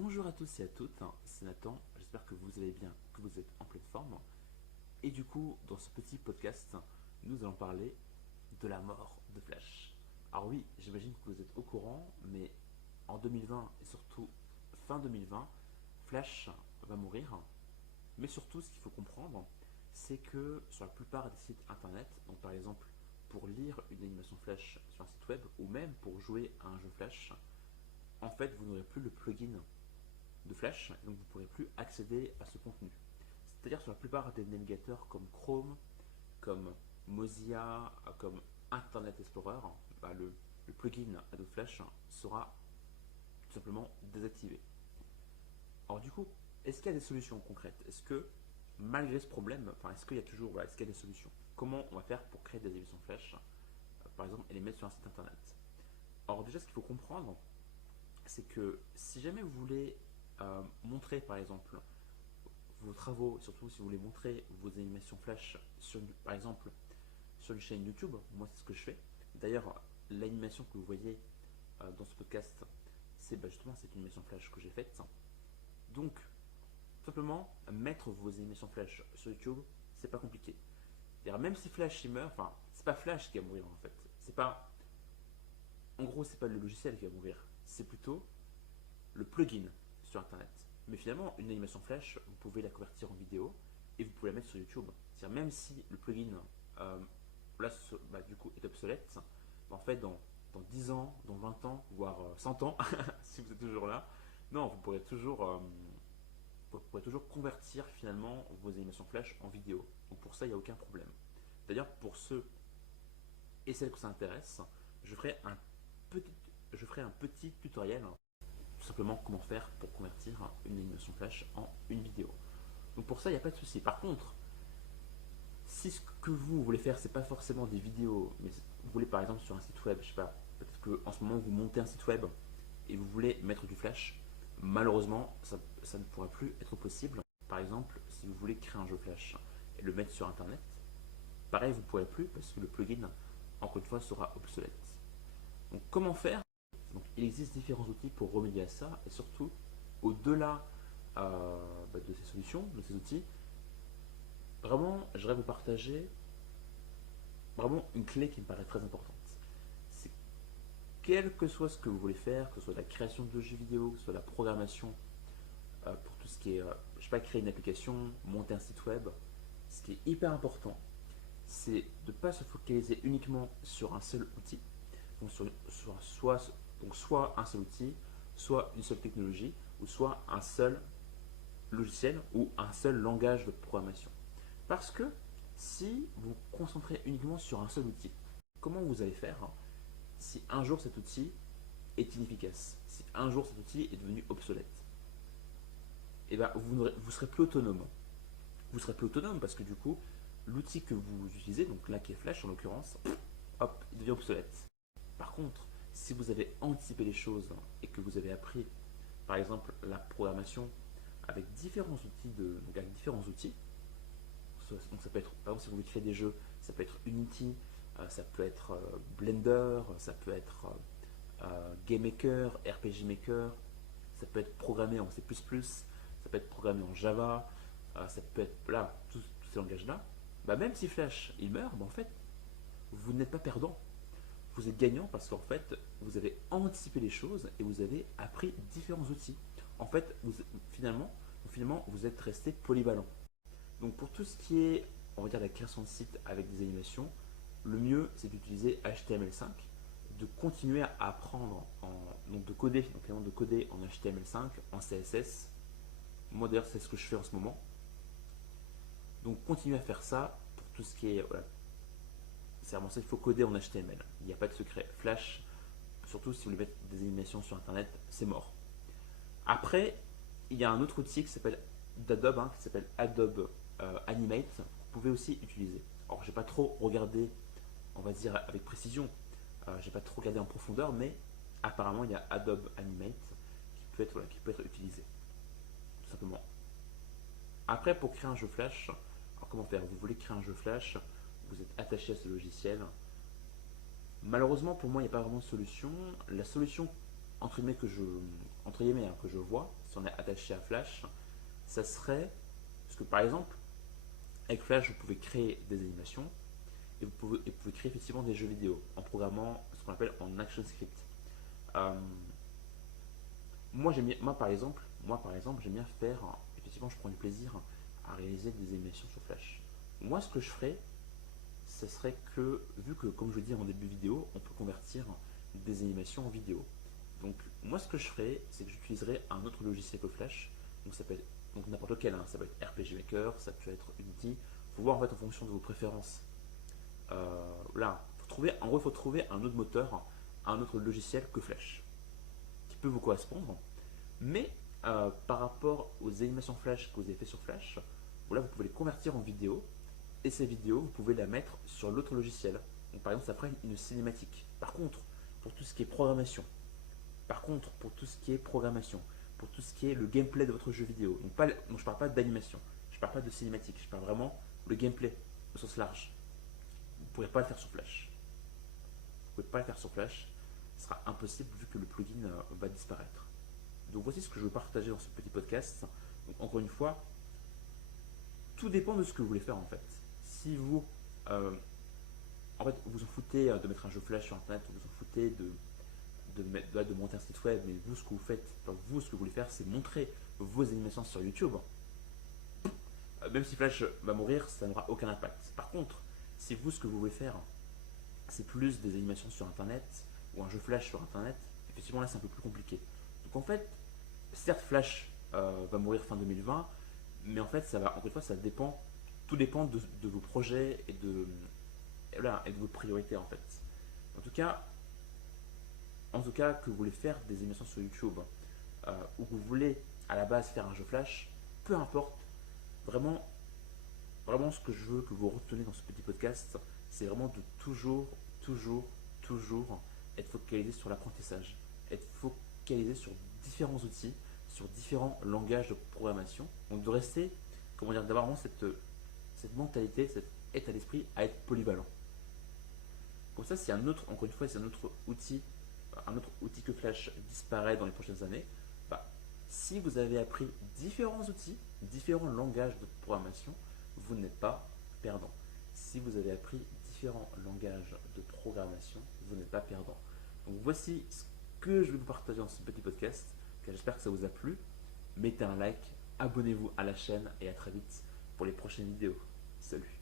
Bonjour à tous et à toutes, c'est Nathan, j'espère que vous allez bien, que vous êtes en pleine forme. Et du coup, dans ce petit podcast, nous allons parler de la mort de Flash. Alors oui, j'imagine que vous êtes au courant, mais en 2020 et surtout fin 2020, Flash va mourir. Mais surtout, ce qu'il faut comprendre, c'est que sur la plupart des sites internet, donc par exemple pour lire une animation Flash sur un site web ou même pour jouer à un jeu Flash, en fait, vous n'aurez plus le plugin de Flash, donc vous ne pourrez plus accéder à ce contenu. C'est-à-dire sur la plupart des navigateurs comme Chrome, comme Mozilla, comme Internet Explorer, le plugin Adobe Flash sera tout simplement désactivé. Alors du coup, est-ce qu'il y a des solutions concrètes? Est-ce que malgré ce problème, est-ce qu'il y a toujours, est-ce qu'il y a des solutions? Comment on va faire pour créer des émissions Flash, par exemple, et les mettre sur un site internet? Alors déjà, ce qu'il faut comprendre, c'est que si jamais vous voulez montrer, par exemple, vos travaux, surtout si vous voulez montrer vos animations Flash, par exemple, sur une chaîne YouTube, moi c'est ce que je fais. D'ailleurs, l'animation que vous voyez dans ce podcast, c'est justement cette animation Flash que j'ai faite. Donc, tout simplement, mettre vos animations Flash sur YouTube, c'est pas compliqué. Même si Flash il meurt, c'est pas Flash qui va mourir en fait. C'est pas, en gros, c'est pas le logiciel qui va mourir. C'est plutôt le plugin sur Internet. Mais finalement, une animation Flash, vous pouvez la convertir en vidéo et vous pouvez la mettre sur YouTube. C'est-à-dire même si le plugin euh, là, du coup, est obsolète, en fait, dans 10 ans, dans 20 ans, voire 100 ans, si vous êtes toujours là, non, vous pourrez toujours convertir finalement vos animations Flash en vidéo. Donc pour ça, il n'y a aucun problème. D'ailleurs, pour ceux et celles que ça intéresse, je ferai petit, je ferai un petit tutoriel tout simplement comment faire pour convertir une animation Flash en une vidéo. Donc pour ça, il n'y a pas de souci. Par contre, si ce que vous voulez faire, c'est pas forcément des vidéos, mais vous voulez par exemple sur un site web, je sais pas, peut-être qu'en ce moment vous montez un site web et vous voulez mettre du Flash, malheureusement, ça ne pourra plus être possible. Par exemple, si vous voulez créer un jeu Flash et le mettre sur Internet, pareil, vous ne pourrez plus parce que le plugin, encore une fois, sera obsolète. Donc comment faire? Donc, il existe différents outils pour remédier à ça et surtout, au-delà de ces solutions, de ces outils, vraiment, j'aimerais vous partager vraiment une clé qui me paraît très importante. C'est quel que soit ce que vous voulez faire, que ce soit la création de jeux vidéo, que ce soit la programmation, pour tout ce qui est, je sais pas, créer une application, monter un site web, ce qui est hyper important, c'est de ne pas se focaliser uniquement sur un seul outil, donc soit un seul outil, soit une seule technologie, ou soit un seul logiciel ou un seul langage de programmation. Parce que si vous vous concentrez uniquement sur un seul outil, comment vous allez faire si un jour cet outil est inefficace, si un jour cet outil est devenu obsolète? Et bien, vous serez plus autonome. Vous serez plus autonome parce que du coup, l'outil que vous utilisez, donc là qui est Flash en l'occurrence, hop, il devient obsolète. Par contre, si vous avez anticipé les choses et que vous avez appris, par exemple, la programmation avec différents outils, donc ça peut être, par exemple, si vous voulez créer des jeux, ça peut être Unity, ça peut être Blender, ça peut être Game Maker, RPG Maker, ça peut être programmé en C++, ça peut être programmé en Java, ça peut être là, tous ces langages-là. Même si Flash il meurt, en fait, vous n'êtes pas perdant. Vous êtes gagnant parce qu'en fait, vous avez anticipé les choses et vous avez appris différents outils. En fait, finalement, vous êtes resté polyvalent. Donc pour tout ce qui est, on va dire, la création de site avec des animations, le mieux c'est d'utiliser HTML5, de continuer à apprendre, donc de coder, donc vraiment de coder en HTML5, en CSS. Moi d'ailleurs c'est ce que je fais en ce moment. Donc continuez à faire ça pour tout ce qui est, voilà, c'est vraiment ça, il faut coder en HTML. Il n'y a pas de secret. Flash, surtout si vous voulez mettre des animations sur Internet, c'est mort. Après, il y a un autre outil qui s'appelle d'Adobe, qui s'appelle Adobe Animate. Vous pouvez aussi utiliser. Alors, j'ai pas trop regardé, on va dire avec précision. J'ai pas trop regardé en profondeur, mais apparemment il y a Adobe Animate qui peut être utilisé, tout simplement. Après, pour créer un jeu Flash, alors comment faire? Vous voulez créer un jeu Flash, vous êtes attaché à ce logiciel. Malheureusement, pour moi, il n'y a pas vraiment de solution. La solution entre guillemets, hein, que je vois, si on est attaché à Flash, ça serait, parce que par exemple, avec Flash, vous pouvez créer des animations et vous pouvez créer effectivement des jeux vidéo en programmant ce qu'on appelle en ActionScript. Euh, moi par exemple, j'aime bien faire, effectivement, je prends du plaisir à réaliser des animations sur Flash. Moi, ce que je ferais, ce serait que, vu que, comme je vous dis en début vidéo, on peut convertir des animations en vidéo. Donc, moi, ce que je ferais, c'est que j'utiliserais un autre logiciel que Flash. Donc, ça peut être donc n'importe lequel, hein. Ça peut être RPG Maker, ça peut être Unity. Il faut voir en fait en fonction de vos préférences. Là, en gros, il faut trouver un autre moteur, un autre logiciel que Flash, qui peut vous correspondre. Mais par rapport aux animations Flash que vous avez fait sur Flash, voilà, vous pouvez les convertir en vidéo. Et ces vidéos, vous pouvez la mettre sur l'autre logiciel. Donc, par exemple, ça ferait une cinématique. Par contre, pour tout ce qui est programmation, pour tout ce qui est le gameplay de votre jeu vidéo, donc, je ne parle pas d'animation, je ne parle pas de cinématique, je parle vraiment le gameplay au sens large. Vous ne pourrez pas le faire sur Flash. Vous ne pouvez pas le faire sur Flash. Ce sera impossible vu que le plugin va disparaître. Donc voici ce que je veux partager dans ce petit podcast. Donc, encore une fois, tout dépend de ce que vous voulez faire en fait. Si vous, en fait, vous en foutez de mettre un jeu Flash sur Internet, vous en foutez de monter un site web, mais vous, ce que vous faites, enfin, vous, ce que vous voulez faire, c'est montrer vos animations sur YouTube. Même si Flash va mourir, ça n'aura aucun impact. Par contre, si vous, ce que vous voulez faire, c'est plus des animations sur Internet ou un jeu Flash sur Internet, effectivement, là, c'est un peu plus compliqué. Donc en fait, certes, Flash va mourir fin 2020, mais en fait, ça va, encore une fois, tout dépend de vos projets et de vos priorités en fait. En tout cas, que vous voulez faire des émissions sur YouTube ou que vous voulez à la base faire un jeu Flash, peu importe, vraiment, vraiment ce que je veux que vous retenez dans ce petit podcast, c'est vraiment de toujours être focalisé sur l'apprentissage, être focalisé sur différents outils, sur différents langages de programmation. Donc de rester, comment dire, d'avoir vraiment cette mentalité, cet état d'esprit à être polyvalent. Comme ça, si encore une fois, si un autre outil que Flash disparaît dans les prochaines années, bah, si vous avez appris différents outils, différents langages de programmation, vous n'êtes pas perdant. Si vous avez appris différents langages de programmation, vous n'êtes pas perdant. Donc voici ce que je vais vous partager dans ce petit podcast. J'espère que ça vous a plu. Mettez un like, abonnez-vous à la chaîne et à très vite pour les prochaines vidéos. Salut!